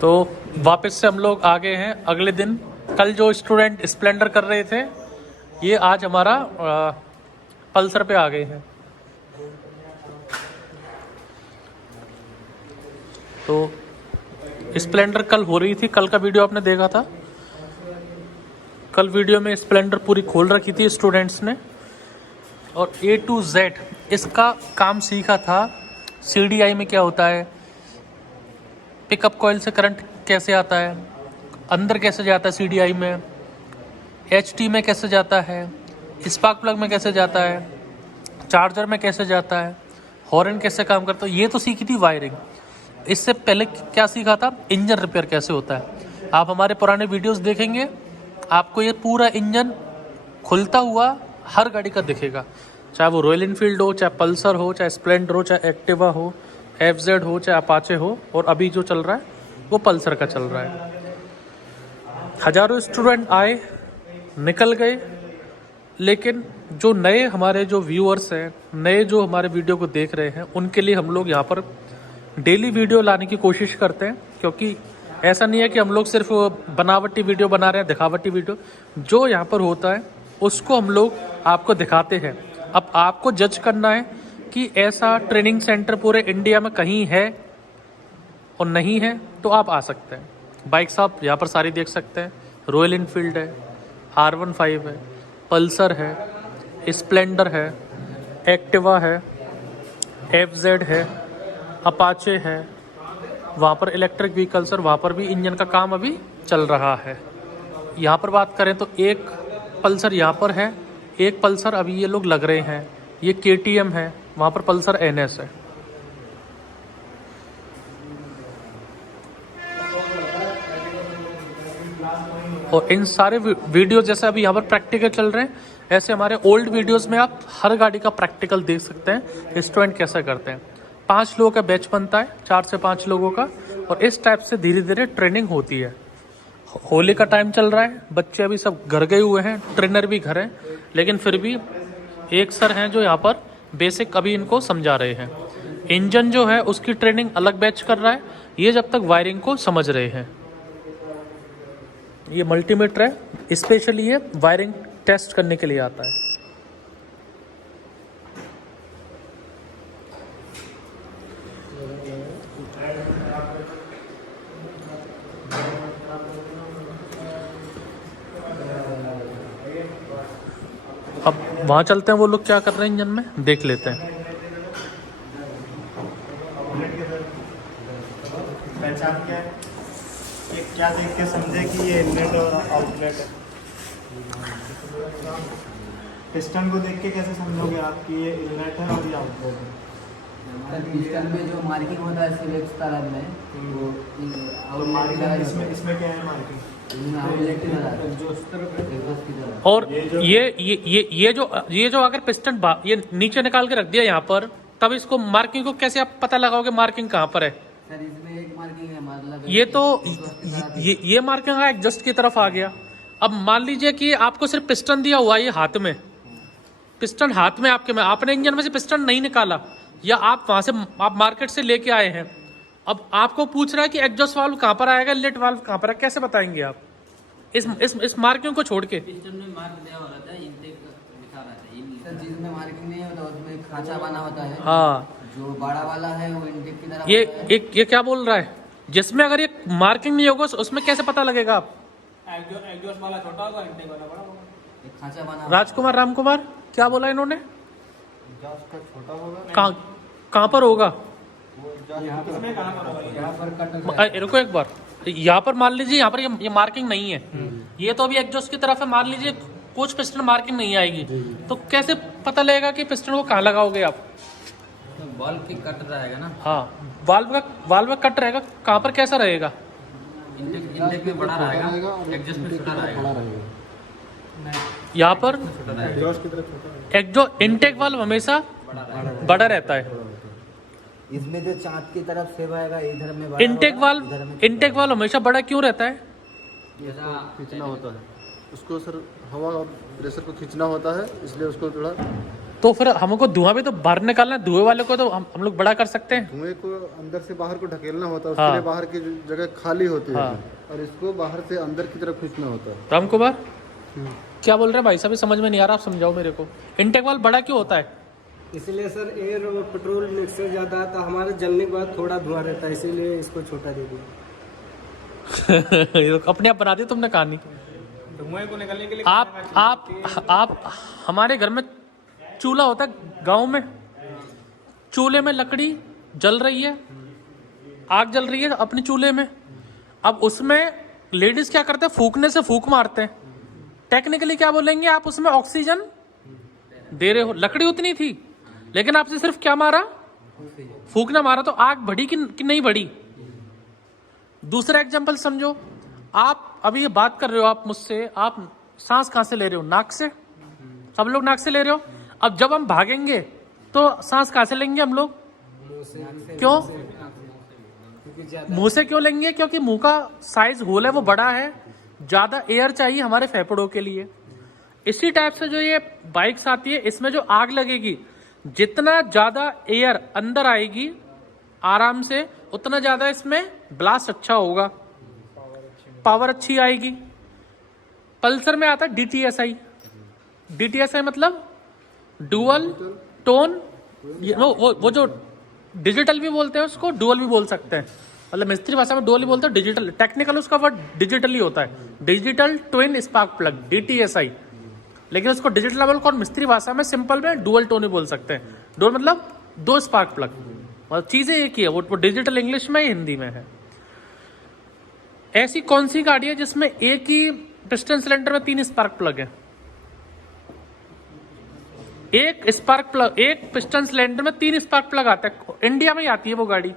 तो वापस से हम लोग आ गए हैं अगले दिन। कल जो स्टूडेंट स्प्लेंडर कर रहे थे, ये आज हमारा पल्सर पे आ गए हैं। तो स्प्लेंडर कल हो रही थी, कल का वीडियो आपने देखा था। कल वीडियो में स्प्लेंडर पूरी खोल रखी थी स्टूडेंट्स ने, और A to Z इसका काम सीखा था। CDI में क्या होता है, पिकअप कॉइल से करंट कैसे आता है, अंदर कैसे जाता है CDI में, HT में कैसे जाता है, स्पार्क प्लग में कैसे जाता है, चार्जर में कैसे जाता है, हॉर्न कैसे काम करता है, ये तो सीखी थी वायरिंग। इससे पहले क्या सीखा था, इंजन रिपेयर कैसे होता है। आप हमारे पुराने वीडियोस देखेंगे, आपको ये पूरा इंजन खुलता हुआ हर गाड़ी का दिखेगा, चाहे वो रॉयल इनफील्ड हो, चाहे पल्सर हो, चाहे स्प्लेंडर हो, चाहे एक्टिवा हो, FZ हो, चाहे अपाचे हो, और अभी जो चल रहा है वो पल्सर का चल रहा है। हजारों स्टूडेंट आए, निकल गए, लेकिन जो नए हमारे जो व्यूअर्स हैं, नए जो हमारे वीडियो को देख रहे हैं, उनके लिए हम लोग यहाँ पर डेली वीडियो लाने की कोशिश करते हैं। क्योंकि ऐसा नहीं है कि हम लोग सिर्फ बनावटी वीडियो बना रहे हैं, दिखावटी वीडियो। जो यहाँ पर होता है उसको हम लोग आपको दिखाते हैं। अब आपको जज करना है कि ऐसा ट्रेनिंग सेंटर पूरे इंडिया में कहीं है और नहीं है, तो आप आ सकते हैं। बाइक्स आप यहाँ पर सारी देख सकते हैं। रॉयल इनफील्ड है, R15 है, पल्सर है, स्प्लेंडर है, एक्टिवा है, FZ है, अपाचे है। वहाँ पर इलेक्ट्रिक व्हीकल्स, और वहाँ पर भी इंजन का काम अभी चल रहा है। यहाँ पर बात करें तो एक पल्सर यहाँ पर है, एक पल्सर अभी ये लोग लग रहे हैं, ये KTM है, वहाँ पर पल्सर NS है। और इन सारे वीडियो जैसे अभी यहाँ पर प्रैक्टिकल चल रहे हैं, ऐसे हमारे ओल्ड वीडियोस में आप हर गाड़ी का प्रैक्टिकल देख सकते हैं, स्टूडेंट कैसे करते हैं। 5 लोगों का बैच बनता है, 4 से 5 लोगों का, और इस टाइप से धीरे धीरे ट्रेनिंग होती है। होली का टाइम चल रहा है, बच्चे अभी सब घर गए हुए हैं, ट्रेनर भी घर हैं, लेकिन फिर भी एक सर हैं जो यहाँ पर बेसिक अभी इनको समझा रहे हैं। इंजन जो है उसकी ट्रेनिंग अलग बैच कर रहा है, ये जब तक वायरिंग को समझ रहे हैं। ये मल्टीमीटर है, स्पेशली ये वायरिंग टेस्ट करने के लिए आता है। अब वहाँ चलते हैं, वो लोग क्या कर रहे हैं इंजन में, देख लेते हैं। पहचान क्या है, ये क्या देख के समझे कि ये इनलेट और आउटलेट है। पिस्टन को देख के कैसे समझोगे आप कि ये इनलेट है और ये आउटलेट है। पिस्टन में जो मार्किंग होता है सिलेक्ट तरह में, वो और मार्किंग इसमें क्या है, मार्किंग और ये जो अगर पिस्टन ये नीचे निकाल के रख दिया यहाँ पर, तब इसको मार्किंग को कैसे आप पता लगाओगे मार्किंग कहाँ पर है। सर इसमें एक मार्किंग है, मतलब ये तो ये मार्किंग एडजस्ट की तरफ आ गया। अब मान लीजिए कि आपको सिर्फ पिस्टन दिया हुआ है, ये हाथ में पिस्टन, हाथ में आपके में, आपने इंजन में से पिस्टन नहीं निकाला, या आप वहां से आप मार्केट से लेके आए हैं, अब आपको पूछ रहा है कि एग्जॉस्ट वाल्व कहाँ पर आएगा, इनलेट वाल्व कहाँ पर है, कैसे बताएंगे आप इस मार्किंग को छोड़ के। पिस्टन में मार्क दिया हुआ रहता है, इंटेक लिखा रहता है। सर जिसमें मार्किंग नहीं होता उसमें खांचा बना होता है। हाँ, जो बड़ा वाला है वो इंटेक की तरफ ये होता है। ये क्या बोल रहा है, जिसमें अगर ये मार्किंग नहीं होगा उसमें कैसे पता लगेगा आप। एग्जॉस्ट वाला छोटा होगा, इंटेक वाला बड़ा होगा। एक खांचा बना राजकुमार, रामकुमार, क्या बोला इन्होंने, छोटा होगा, कहाँ पर होगा। इसमें कहाँ पर होगा, रुको एक बार, यहाँ पर मान लीजिए यहाँ पर ये मार्किंग नहीं है, ये तो अभी एग्जॉस्ट की तरफ है, मान लीजिए कुछ पिस्टन मार्किंग नहीं आएगी, तो कैसे पता लगेगा कि पिस्टन को कहाँ लगाओगे आप। बॉल की कट रहेगा ना। हाँ, वाल्व का कट रहेगा, कहाँ पर कैसा रहेगा। इंटेक में बड़ा रहेगा, एग्जॉस्ट में छोटा रहेगा। यहाँ पर एग्जॉस्ट की तरफ छोटा एग्जॉस्ट इंटेक वाल्व हमेशा बड़ा रहता है। इसमें जो चाँद की तरफ सेव आएगा, इधर में बड़ा इंटेक होगा, वाल्व इधर में इंटेक वाल्व हमेशा बड़ा क्यों रहता है। खींचना होता है उसको सर, हवा और प्रेशर को खींचना होता है, इसलिए उसको थोड़ा। तो फिर हमको धुआं भी तो बाहर निकालना है, धुएं वाले को तो हम लोग बड़ा कर सकते हैं। धुएं को अंदर से बाहर को ढकेलना होता है, उसके हाँ। लिए बाहर की जगह खाली होती है, हाँ। और इसको बाहर से अंदर की तरफ खींचना होता है। राम कुमार क्या बोल रहे हैं भाई साहब, समझ में नहीं आ रहा, आप समझाओ मेरे को। इनटेक वाल्व बड़ा क्यों होता है? इसलिए सर एयर और पेट्रोल मिक्सर ज़्यादा आता, हमारे जलने के बाद थोड़ा धुआं रहता है, इसीलिए इसको छोटा दे दिया। ये तो अपने आप बना दी तुमने कहानी। धुएं को निकालने के लिए आप हमारे घर में चूल्हा होता है, गांव में चूल्हे में लकड़ी जल रही है, आग जल रही है अपने चूल्हे में। अब उसमें लेडीज क्या करते हैं, फूकने से फूक मारते हैं। टेक्निकली क्या बोलेंगे, आप उसमें ऑक्सीजन दे रहे हो। लकड़ी उतनी थी लेकिन आपसे सिर्फ क्या मारा, फूकना मारा, तो आग बढ़ी कि नहीं बढ़ी? दूसरा एग्जांपल समझो, आप अभी ये बात कर रहे हो आप मुझसे, आप सांस कहां से ले रहे हो? नाक से। सब लोग नाक से ले रहे हो। अब जब हम भागेंगे तो सांस कहां से लेंगे हम लोग? क्यों? मुंह से क्यों लेंगे? क्योंकि मुंह का साइज होल है वो बड़ा है, ज्यादा एयर चाहिए हमारे फेफड़ों के लिए। इसी टाइप से जो ये बाइक्स आती है, इसमें जो आग लगेगी, जितना ज्यादा एयर अंदर आएगी आराम से, उतना ज्यादा इसमें ब्लास्ट अच्छा होगा, पावर अच्छी आएगी। पल्सर में आता है DTSI। DTSI मतलब डुअल टोन, वो जो डिजिटल भी बोलते हैं उसको, डुअल भी बोल सकते हैं, मतलब मिस्त्री भाषा में डुअल ही बोलते हैं, डिजिटल टेक्निकल उसका वर्ड डिजिटल ही होता है, digital twin spark plug DTSI। लेकिन उसको डिजिटल लेवल को मिस्त्री भाषा में सिंपल में डुअल टोन ही बोल सकते हैं। डुअल मतलब दो स्पार्क प्लग, मतलब चीजें एक ही है, वो डिजिटल इंग्लिश में हिंदी में है। ऐसी कौन सी गाड़ी है जिसमें एक ही पिस्टन सिलेंडर में 3 स्पार्क प्लग है? एक स्पार्क प्लग, एक पिस्टन सिलेंडर में 3 स्पार्क प्लग आता है। इंडिया में ही आती है वो गाड़ी।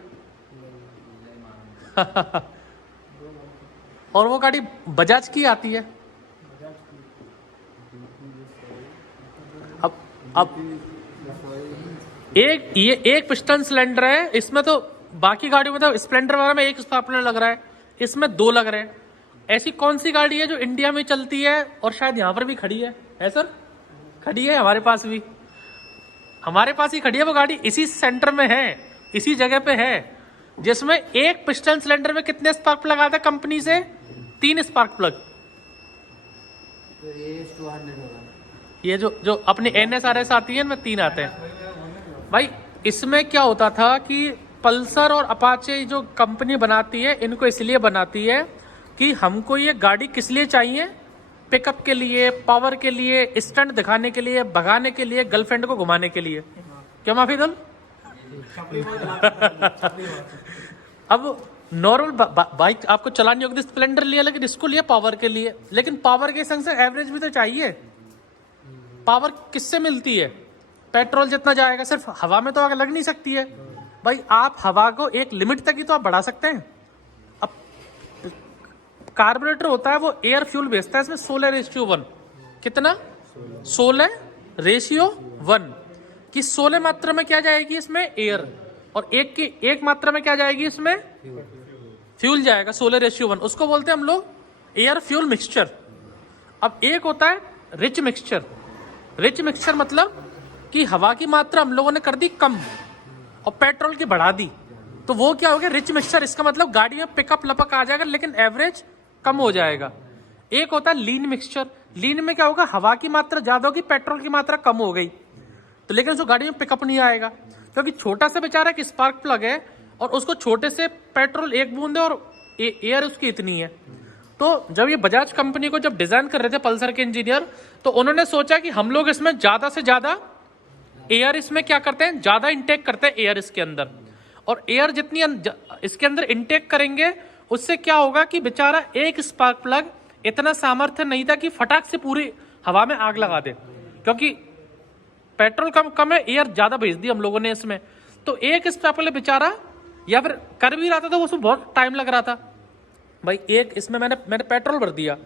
और वो गाड़ी बजाज की आती है। अब एक पिस्टन सिलेंडर है, इसमें तो बाकी गाड़ियों में तो स्प्लेंडर वगैरह में एक स्पार्क प्लग लग रहा है, इसमें 2 लग रहे हैं। ऐसी कौन सी गाड़ी है जो इंडिया में चलती है और शायद यहां पर भी खड़ी है सर? खड़ी है हमारे पास भी, हमारे पास ही खड़ी है वो गाड़ी, इसी सेंटर में है, इसी जगह पे है, जिसमें एक पिस्टन सिलेंडर में कितने स्पार्क प्लग आते हैं कंपनी से? 3 स्पार्क प्लग। तो ये 200 होगा। ये जो अपनी NSRS आती है, इनमें 3 आते हैं। भाई इसमें क्या होता था कि पल्सर और अपाचे जो कंपनी बनाती है, इनको इसलिए बनाती है कि हमको ये गाड़ी किस लिए चाहिए? पिकअप के लिए, पावर के लिए, स्टंट दिखाने के लिए, भगाने के लिए, गर्लफ्रेंड को घुमाने के लिए। क्या माफी दल? अब नॉर्मल बाइक आपको चलानी होगी, स्प्लेंडर लिया, लेकिन इसको लिया पावर के लिए। लेकिन पावर के संग संग एवरेज भी तो चाहिए। पावर किससे मिलती है? पेट्रोल जितना जाएगा, सिर्फ हवा में तो आग लग नहीं सकती है भाई। आप हवा को एक लिमिट तक ही तो आप बढ़ा सकते हैं। अब कार्बोरेटर होता है, वो एयर फ्यूल भेजता है, इसमें 16:1। कितना? 16:1 कि 16 मात्रा में क्या जाएगी इसमें? एयर। और एक मात्रा में क्या जाएगी इसमें? फ्यूल जाएगा, 16:1। उसको बोलते हैं हम लोग एयर फ्यूल मिक्सचर। अब एक होता है रिच मिक्सचर। रिच मिक्सचर मतलब कि हवा की मात्रा हम लोगों ने कर दी कम और पेट्रोल की बढ़ा दी, तो वो क्या हो गया? Rich mixture. इसका मतलब गाड़ी में पिकअप लपक आ जाएगा लेकिन एवरेज कम हो जाएगा। एक होता है लीन मिक्सचर। लीन में क्या होगा? हवा की मात्रा ज्यादा होगी, पेट्रोल की मात्रा कम हो गई, तो लेकिन उसको गाड़ी में पिकअप नहीं आएगा, क्योंकि छोटा सा बेचारा एक स्पार्क प्लग है और उसको छोटे से पेट्रोल 1 बूंद है और एयर उसकी इतनी है। तो जब ये बजाज कंपनी को जब डिजाइन कर रहे थे पल्सर के इंजीनियर, तो उन्होंने सोचा कि हम लोग इसमें ज्यादा से ज्यादा एयर इसमें क्या करते हैं? ज्यादा इंटेक करते हैं एयर इसके अंदर। और एयर जितनी इसके अंदर इंटेक करेंगे, उससे क्या होगा कि बेचारा एक स्पार्क प्लग इतना सामर्थ्य नहीं था कि फटाक से पूरी हवा में आग लगा दे, क्योंकि पेट्रोल कम है, एयर ज्यादा भेज दी हम लोगों ने इसमें। तो एक स्पार्क प्लग बेचारा या फिर कर भी रहा था तो उसमें बहुत टाइम लग रहा था। भाई एक इसमें मैंने पेट्रोल भर दिया,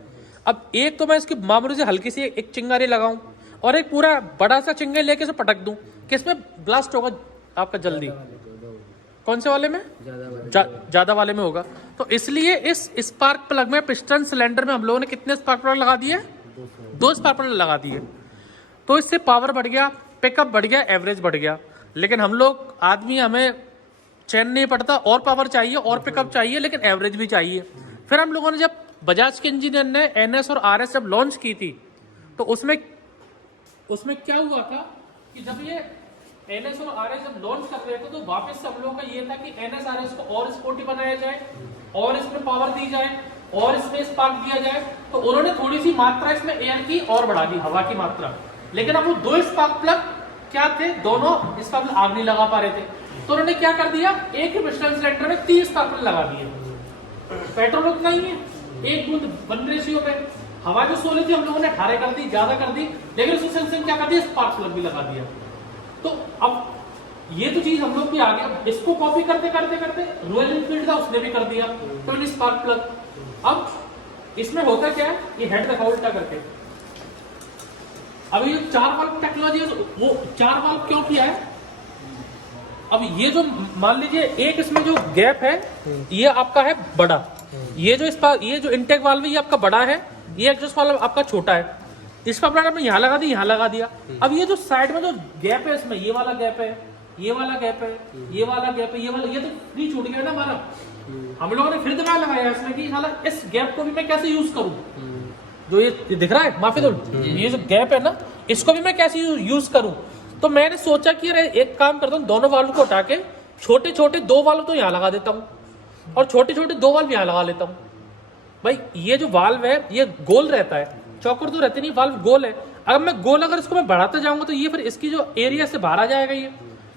अब एक तो मैं इसकी मामूली से हल्की सी एक चिंगारी लगाऊं और एक पूरा बड़ा सा चिंगारी लेके इसे पटक दूं, किसमें ब्लास्ट होगा आपका जल्दी? कौन से वाले में? ज्यादा वाले में होगा। तो इसलिए इस स्पार्क प्लग में, पिस्टन सिलेंडर में हम लोगों ने कितने स्पार्क प्लग लगा दिए? 2 स्पार्क प्लग लगा दिए। तो इससे पावर बढ़ गया, पिकअप बढ़ गया, एवरेज बढ़ गया, लेकिन हम लोग आदमी, हमें चैन नहीं पड़ता, और पावर चाहिए और पिकअप चाहिए, लेकिन एवरेज भी चाहिए। फिर हम लोगों ने जब बजाज के इंजीनियर ने NS और RS जब लॉन्च की थी, तो उसमें क्या हुआ था कि जब ये NS और RS जब लॉन्च कर रहे थे, तो वापस से हम लोगों का ये था कि NS RS को और स्पोर्टी बनाया जाए, और इसमें पावर दी जाए, और इसमें स्पार्क दिया जाए। तो उन्होंने थोड़ी सी मात्रा इसमें एयर की और बढ़ा दी, हवा की मात्रा, लेकिन अब वो 2 स्पार्क प्लग क्या थे, दोनों स्पार्क प्लग आग नहीं लगा पा रहे थे, तो उन्होंने क्या कर दिया, एक ही पिस्टन सिलेंडर में 3 स्पार्क प्लग लगा दिए। पेट्रोल उतना ही है, 1 बूंद 1 रेशियो में। हवा जो 16 थी हम लोगों ने 18 कर दी, ज्यादा कर दी, लेकिन उसको सेंसिंग क्या कर दिया, स्पार्क प्लग भी लगा दिया। तो अब ये तो चीज हम लोग भी आ गया, इसको कॉपी करते करते करते रॉयल एनफील्ड था, उसने भी कर दिया तो स्पार्क प्लग। अब इसमें होता क्या है, ये हेड रखा उल्टा करके, अब ये 4 वाल्व टेक्नोलॉजी है, वो 4 वाल्व क्यों किया है। अब ये जो मान लीजिए एक इसमें जो गैप है, ये आपका है बड़ा, ये जो इनटेक वाल्व है ये आपका बड़ा है, ये एग्जॉस्ट वाल्व आपका छोटा है। इसका प्लाट आपने यहाँ लगा दिया, यहाँ लगा दिया। अब ये जो साइड में जो गैप है, इसमें ये वाला गैप है, ये वाला गैप है, ये वाला गैप है, ये वाला, ये तो फ्री छूट गया ना हमारा। हम लोगों ने फिर दिमाग लगाया इसमें कि साला इस गैप को भी मैं कैसे यूज करूं, जो ये दिख रहा है माफिदुल, ये जो गैप है ना, इसको भी मैं कैसे यूज करूं। तो मैंने सोचा कि अरे एक काम करता हूँ, दोनों वाल्व को हटा के छोटे छोटे 2 वाल्व तो यहाँ लगा देता हूँ, और छोटे छोटे 2 वाल्व यहाँ लगा लेता हूँ। भाई ये जो वाल्व है ये गोल रहता है, चौकर तो रहते नहीं, वाल्व गोल है। अगर इसको मैं बढ़ाते जाऊंगा तो ये फिर इसकी जो एरिया से बाहर आ जाएगा ये।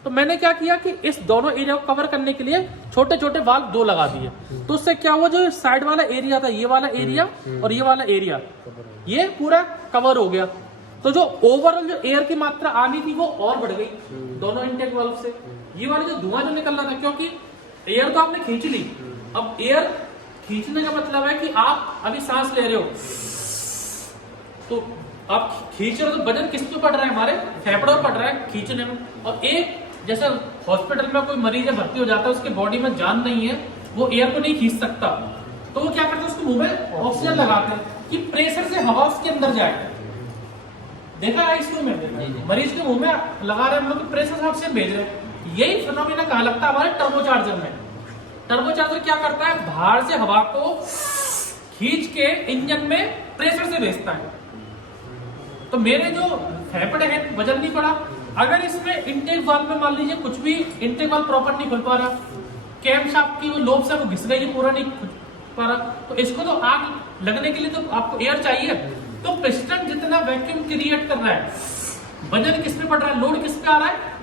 तो मैंने क्या किया कि इस दोनों एरिया को कवर करने के लिए छोटे छोटे वाल्व 2 लगा दिए। तो उससे क्या हुआ, जो साइड वाला एरिया था, ये वाला एरिया और ये वाला एरिया, ये पूरा कवर हो गया। तो जो ओवरऑल जो एयर की मात्रा आनी थी वो और बढ़ गई दोनों इनटेक वाल्व से। ये वाला जो धुआं जो निकल रहा था, क्योंकि एयर तो आपने खींच ली, अब एयर खींचने का मतलब है कि आप अभी सांस ले रहे हो, तो आप खींच रहे हो, तो वजन किस पे पड़ रहा है, हमारे फेफड़ों पर पड़ रहा है खींचने में। और एक जैसे हॉस्पिटल में कोई मरीज भर्ती हो जाता है, उसके बॉडी में जान नहीं है, वो एयर को नहीं खींच सकता, तो वो क्या करते हैं, उसके मुंह में ऑक्सीजन लगाते हैं कि प्रेशर से हवा उसके अंदर जाए। देखा आईसीयू में मरीज के मुंह में लगा रहे हैं हम लोग, प्रेशर से ऑक्सीजन भेज रहे हैं। यही फिनोमेना कहाँ लगता है, हमारे टर्बोचार्जर में। टर्बोचार्जर क्या करता है, बाहर से हवा को खींच के इंजन में प्रेशर से भेजता है। तो मेरे जो फेफड़े हैं, वजन नहीं पड़ा। अगर इसमें इंटेक वाल्व में मान लीजिए कुछ भी इंटेक वाल्व प्रॉपर नहीं खुल पा रहा, कैम शाफ्ट की वो लोब से वो घिस गई, पूरा नहीं खुल पा रहा, तो इसको तो आग लगने के लिए तो आपको एयर चाहिए। तो पिस्टन जितना वैक्यूम क्रिएट कर रहा है, वजन किस पे पड़ रहा है, लोड किस पे आ रहा है,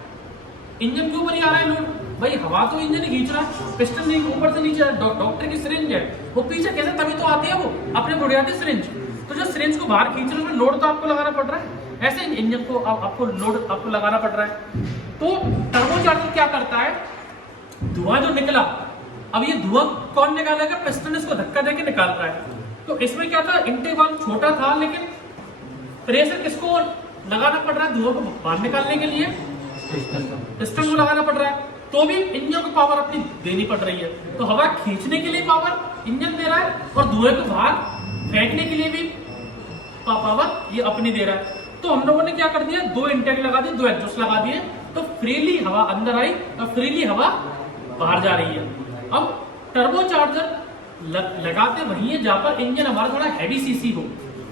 इंजन के ऊपर ही आ रहा है लोड। भाई हवा तो इंजन ही खींच रहा है, पिस्टन नहीं ऊपर से नीचे। डॉक्टर की सिरिंज है, वो पीछे कैसे, तभी तो आती है वो अपने बुढ़ियाती सिरिंज। तो जो सिरिंज को बाहर खींच रहे हैं, उसमें लोड तो आपको लगाना पड़ रहा है, ऐसे इंजन को आपको लोड आपको लगाना पड़ रहा है। तो टर्बोचार्जर क्या करता है, धुआं जो निकला, अब ये धुआं कौन निकालेगा, पिस्टन इसको धक्का देके निकाल रहा है। तो इसमें क्या था, इंटेक वाल्व छोटा था, लेकिन प्रेशर किसको लगाना पड़ रहा है, धुआं को बाहर निकालने के लिए पिस्टन को लगाना पड़ रहा है। तो भी इंजन को पावर अपनी देनी पड़ रही है। तो हवा खींचने के लिए पावर इंजन दे रहा है, और धुएं को बाहर फेंकने के लिए भी पावर ये अपनी दे रहा है। तो हम लोगों ने क्या कर दिया, 2 इंटेक लगा दिए, 2 एग्जॉस्ट लगा दिए, तो फ्रीली हवा अंदर आई और फ्रीली हवा बाहर जा रही है। अब टर्बोचार्जर लगाते वही है जहां पर इंजन हमारा थोड़ा हैवी सीसी हो,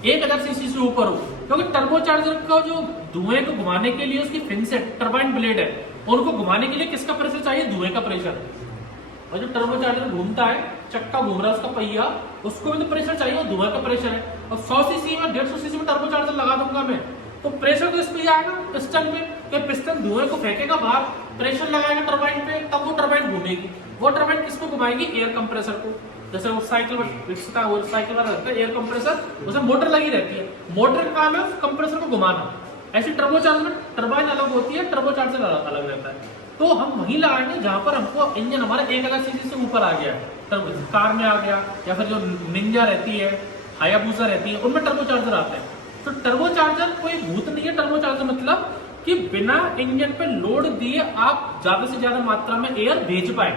1000 सीसी से ऊपर हो, क्योंकि टर्बोचार्जर का जो धुएं को घुमाने के लिए उसकी फिन से टरबाइन ब्लेड है, उनको घुमाने के लिए किसका प्रेशर चाहिए, धुएं का प्रेशर। और जो टर्बोचार्जर घूमता है, चक्का घूम रहा है उसका पहिया, उसको भी तो प्रेशर चाहिए, वो धुएं का प्रेशर है। और 100 सीसी में 150 सीसी में टर्बोचार्जर लगा दूंगा मैं, तो प्रेशर तो इस पे आएगा पिस्टन पे, तो पिस्टन धुएं को फेंकेगा बाहर, प्रेशर लगाएगा टरबाइन पे, तब वो टरबाइन घूमेगी। वो टरबाइन किसको घुमाएगी, एयर कंप्रेसर को। जैसे वो साइकिल में रिक्शा वो साइकिल में रहता है एयर कंप्रेसर, उसमें मोटर लगी रहती है, मोटर का काम है कंप्रेसर को घुमाना। ऐसे टर्बोचार्जर में टरबाइन अलग होती है, टर्बोचार्जर अलग रहता है। तो हम वहीं लगाएंगे जहां पर हमको इंजन हमारा 1000 सीसी से ऊपर आ गया है, कार में आ गया, या फिर जो निंजा रहती है, हायाबुसा रहती है, उनमें टर्बोचार्जर आते हैं। तो टर्बोचार्जर कोई भूत नहीं है। टर्बोचार्जर मतलब कि बिना इंजन पे लोड दिए आप ज्यादा से ज्यादा मात्रा में एयर भेज पाए।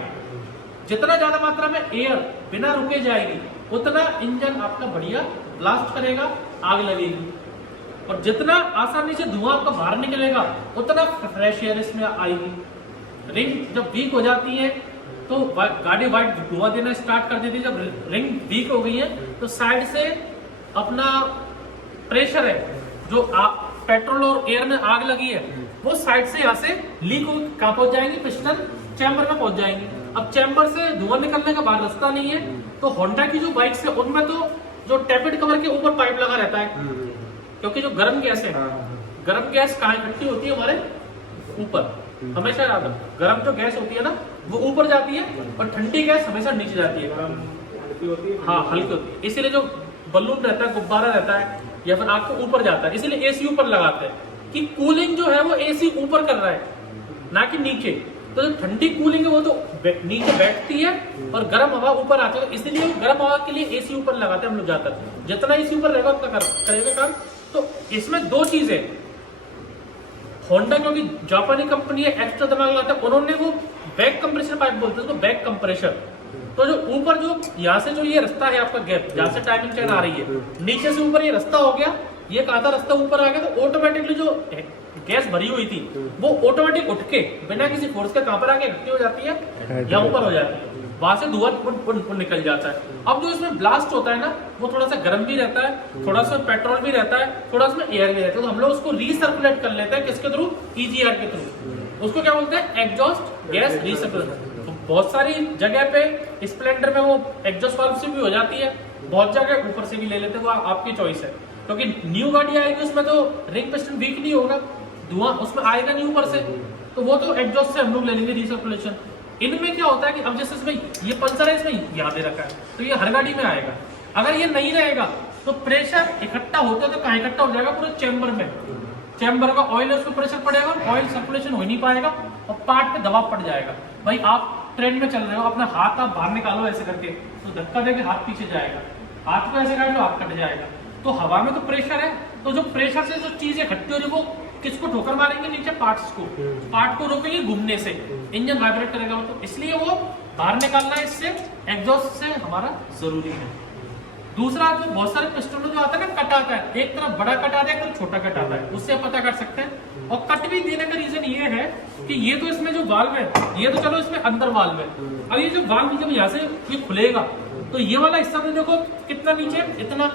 जितना ज्यादा मात्रा में एयर बिना रुके जाएगी, उतना इंजन आपका बढ़िया ब्लास्ट करेगा, आग लगेगी। और जितना आसानी से धुआं आपका बाहर निकलेगा उतना फ्रेश एयर इसमें आएगी। रिंग जब वीक हो जाती है तो गाड़ी वाइट धुआं देना स्टार्ट कर देती है। जब रिंग वीक हो गई है तो साइड से अपना प्रेशर है, जो पेट्रोल और एयर में आग लगी है, वो साइड से यहाँ से लीक हो कहाँ पहुंच जाएंगी, पिस्टन चैम्बर में पहुंच जाएंगी। अब चैम्बर से धुआं निकलने का बाहर रास्ता नहीं है, तो होंडा की जो बाइक्स है उनमें तो जो टेपेड कवर के ऊपर पाइप लगा रहता है, क्योंकि जो गर्म गैस है, गर्म गैस कहाँ इकट्ठी होती है, हमारे ऊपर हमेशा याद रखो। गर्म जो गैस होती है ना वो ऊपर जाती है और ठंडी गैस हमेशा नीचे जाती है। हाँ, हल्की होती है, इसीलिए जो बलून रहता है, गुब्बारा रहता है या फिर आग को ऊपर जाता है, इसीलिए एसी ऊपर लगाते हैं कि कूलिंग जो है वो एसी ऊपर कर रहा है ना कि नीचे। तो जो ठंडी कूलिंग है वो तो नीचे बैठती है और गर्म हवा ऊपर आती है, इसलिए गर्म हवा के लिए एसी ऊपर लगाते हैं हम लोग ज्यादातर। जितना एसी ऊपर रहेगा उतना करेगा काम। तो इसमें दो चीजें, होंडा क्योंकि जापानी कंपनी है, एक्स्ट्रा दिमाग लगाता है, उन्होंने वो बैक कंप्रेसर पाइप बोलते हैं उसको, बैक कंप्रेसर। तो जो ऊपर जो यहाँ से जो ये रास्ता है आपका गैप, जहाँ से टाइमिंग चेन आ रही है, नीचे से ऊपर ये रास्ता हो गया, ये कहा था रास्ता ऊपर आ गया, तो ऑटोमेटिकली जो गैस भरी हुई थी वो ऑटोमेटिक उठ के बिना किसी फोर्स के कहां पर आके इकट्ठी हो जाती है, या ऊपर हो जाती है, वहां से धुआं निकल जाता है। अब जो इसमें ब्लास्ट होता है ना वो थोड़ा सा गर्म भी रहता है, थोड़ा सा पेट्रोल भी रहता है, थोड़ा सा एयर भी रहता है, तो हम लोग उसको रीसर्कुलेट कर लेते हैं। किसके थ्रू? ईजीआर के थ्रू। उसको क्या बोलते हैं? Exhaust gas recirculation. बहुत सारी जगह पे स्प्लेंडर में वो एग्जॉस्ट वाल्व से भी हो जाती है, बहुत जगह ऊपर से भी ले लेते हैं, वो आपकी चॉइस है। क्योंकि न्यू गाड़ी आएगी उसमें तो रिंग पिस्टन वीक नहीं होगा, धुआं उसमें आएगा नहीं ऊपर से, तो वो तो एग्जॉस्ट से हम लोग ले लेंगे रीसर्कुलेशन। इनमें क्या होता है कि अब जैसे इसमें ये पल्सर है, इसमें याद रखा है तो ये हर गाड़ी में आएगा। अगर ये नहीं रहेगा तो प्रेशर इकट्ठा होता है तो कहाँ इकट्ठा हो जाएगा? पूरे चैम्बर में। चैम्बर का ऑयल है, उसमें प्रेशर पड़ेगा, ऑयल सर्कुलेशन हो नहीं पाएगा और पार्ट पे दबाव पड़ जाएगा। भाई आप ट्रेन में चल रहे हो, अपना हाथ आप बाहर निकालो ऐसे करके, तो धक्का देके हाथ पीछे जाएगा, हाथ को ऐसे काट लो हाथ कट जाएगा। तो हवा में तो प्रेशर है, तो जो प्रेशर से जो चीजें इकट्ठी हो रही वो किसको ठोकर मारेंगे? नीचे पार्ट्स को, पार्ट को रोकेंगे घूमने से, इंजन वाइब्रेट करेगा वो, तो इसलिए वो बाहर निकालना है इससे एग्जॉस्ट से हमारा जरूरी है। दूसरा जो बहुत सारे पिस्टन में जो आता है ना कट आता है, एक तरफ बड़ा कट आता है, एक तरफ छोटा कट आता है, उससे आप पता कर सकते हैं। और कट भी देने का रीजन ये है कि ये तो इसमें जो वाल्व है, ये तो चलो इसमें अंदर वाल्व है, अब ये जो वाल्व जब यहाँ से ये खुलेगा तो ये वाला हिस्सा तो देखो कितना नीचे, इतना,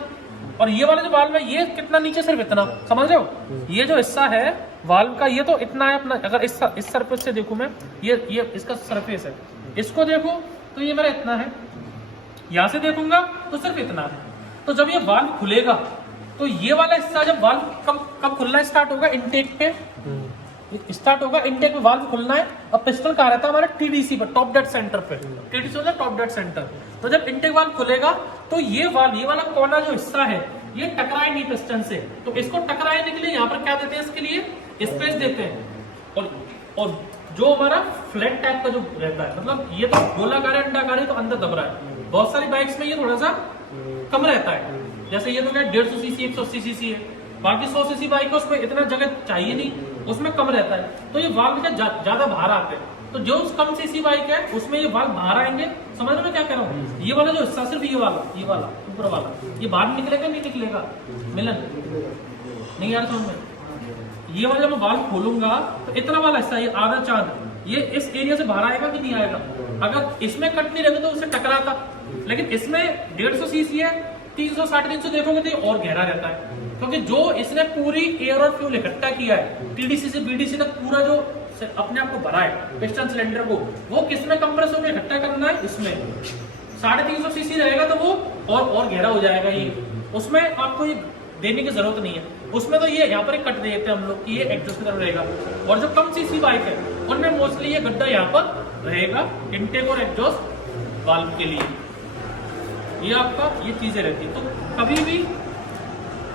और ये वाला जो वाल्व है ये कितना नीचे, सिर्फ इतना, समझ रहे हो? ये जो हिस्सा है वाल्व का ये तो इतना है अपना। अगर इस सरफेस से देखूं मैं, ये इसका सरफेस है, इसको देखो तो ये मेरा इतना है, यहां से देखूंगा तो सिर्फ इतना है। तो जब ये वाल्व खुलेगा तो ये वाला हिस्सा जब वाल्व कब खुलना स्टार्ट होगा? इनटेक पे स्टार्ट होगा, इनटेक में वाल्व खुलना है। और पिस्टन कहाँ रहता है? हमारा टीडीसी पर, टॉप डेड सेंटर पे। टीडीसी होता है टॉप डेड सेंटर। तो जब इनटेक वाल्व खुलेगा तो ये वाल्व, ये वाला कोना जो हिस्सा है ये टकराए नहीं पिस्टन से, तो इसको टकराने के लिए यहाँ पर क्या देते हैं? इसके लिए स्पेस देते हैं। और जो हमारा फ्लैट टाइप का जो रहता है, मतलब ये तो गोलाकार है, अंडाकार है, तो अंदर दब रहा है। बहुत सारी बाइक्स में ये थोड़ा सा कम रहता है, जैसे ये तो क्या 150 सीसी 180 सीसी है, बाकी 100 सीसी बाइक है उसमें इतना जगह चाहिए नहीं, उसमें कम रहता है, तो ये वाल्व क्या ज्यादा बाहर आते हैं। तो जो कम सीसी बाइक है उसमें ये वाल्व बाहर आएंगे। समझ में क्या कह रहा हूँ? ये वाला जो हिस्सा सिर्फ ये वाला ऊपर वाला ये बाहर निकलेगा नहीं निकलेगा? मिलन नहीं यार समझ में? ये वाला जब मैं वाल्व खोलूंगा तो इतना वाला हिस्सा, ये आधा चांद, ये इस एरिया से बाहर आएगा कि नहीं आएगा? अगर इसमें कट नहीं रहेगा तो उससे टकराता, लेकिन इसमें 150 सीसी है, 300 350 देखोगे तो ये और गहरा रहता है, क्योंकि जो इसने पूरी एयर और फ्यूल इकट्ठा किया है टीडीसी से बीडीसी तक, पूरा जो अपने आप को भरा है पिस्टन सिलेंडर को, वो किसमें कंप्रेस होकर इकट्ठा करना है? इसमें 350 सीसी रहेगा तो वो और गहरा हो जाएगा ये, उसमें आपको ये देने की जरूरत नहीं है। उसमें तो ये यहाँ पर कट देते हैं हम लोग कि ये एग्जॉस्ट की तरफ रहेगा। और जो कम सीसी बाइक है उनमें मोस्टली ये गड्ढा यहाँ पर रहेगा इनटेक और एग्जॉस्ट वाल्व के लिए, ये आपका ये चीजें रहती है। तो कभी भी,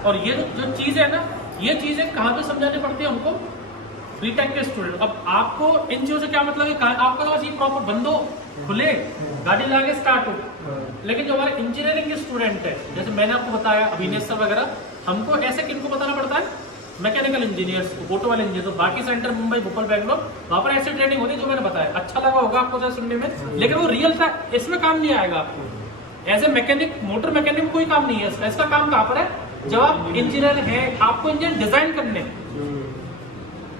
और ये जो चीज है ना, ये चीजें कहाँ पे समझानी पड़ती है हमको? बीटेक के स्टूडेंट। अब आपको इन चीजों से क्या मतलब है? आपका तो बस ये प्रॉपर बंद हो, खुले, गाड़ी लाके स्टार्ट हो, लेकिन जो हमारे इंजीनियरिंग के स्टूडेंट है, जैसे मैंने आपको बताया अभिनेश सर वगैरह, हमको ऐसे किनको बताना पड़ता है? मैकेनिकल इंजीनियर्स को, ऑटो वाले इंजीनियर। तो बाकी सेंटर मुंबई, भोपाल, बैंगलोर, वहां पर ऐसी ट्रेनिंग होती है जो मैंने बताया। अच्छा लगा होगा आपको सुनने में, लेकिन वो रियल था, इसमें काम नहीं आएगा आपको। As a mechanic, motor mechanic कोई काम नहीं है इसका काम कहाँ पर है? जब आप इंजीनियर हैं, आपको इंजन डिजाइन करने हैं,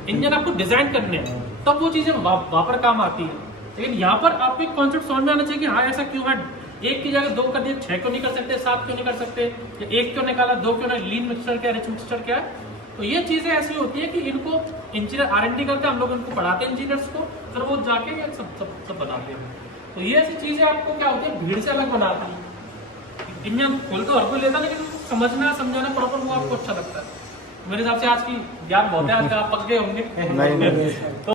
इंजन आपको डिजाइन करने हैं, तब वो चीजें वहां पर काम आती है। लेकिन यहाँ पर आपको एक कॉन्सेप्ट समझ में आना चाहिए कि हाँ ऐसा क्यों है, एक की जगह 2 कर दिया, 6 क्यों नहीं कर सकते, 7 क्यों नहीं कर सकते, या 1 क्यों निकाला, 2 क्यों नहीं, लीन मिक्सचर क्या, रिच मिक्सचर क्या है। तो ये चीजें ऐसी होती है कि इनको इंजीनियर R&D करते हैं, हम लोग इनको पढ़ाते हैं इंजीनियर्स को, फिर वो जाके ये सब बनाते हैं। तो ये ऐसी चीजें आपको क्या होती है, भीड़ से अलग बनाती है। इंजन खोल तो हर कोई लेता, लेकिन समझना समझाना प्रॉपर वो आपको अच्छा लगता है। मेरे हिसाब से आज की ज्ञान बहुत है, आज का आप पक गए होंगे। नहीं